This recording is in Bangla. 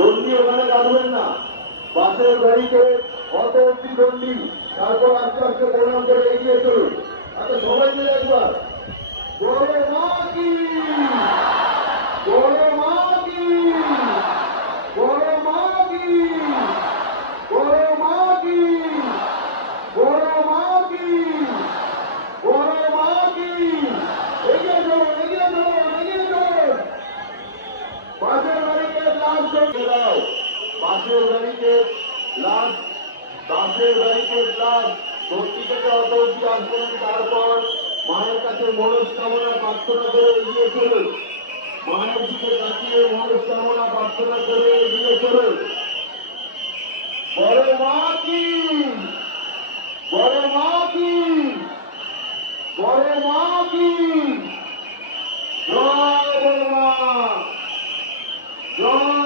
দণ্ডি ওখানে কাটবেন না, বাসের গাড়িতে অত অব্দি দণ্ডি, তারপর আস্তে আস্তে প্রণাম করে এগিয়ে চলুন। আচ্ছা সবাই মিলে একবার বড় মা কি, বড় মা কি, বড় মা কি, বড় মা কি, বড় মা কি, বড় মা কি। এগিয়ে চলুন, এগিয়ে চলুন, এগিয়ে চলুন। বাসের গাড়িকে লাশ চলতে দাও, বাসের গাড়িকে লাশ, বাসের গাড়িকে লাশ ভর্তি থেকে অত অব্দি আসবেন। তারপর মায়ের কাছে মনস্কামনা প্রার্থনা করে এগিয়ে চলুন, মায়ের দিকে তাকিয়ে মনস্কামনা প্রার্থনা করে এগিয়ে চলুন। বড় মা কি, বড় মা কি, বড় মা কি, জয় বড় মা, জয়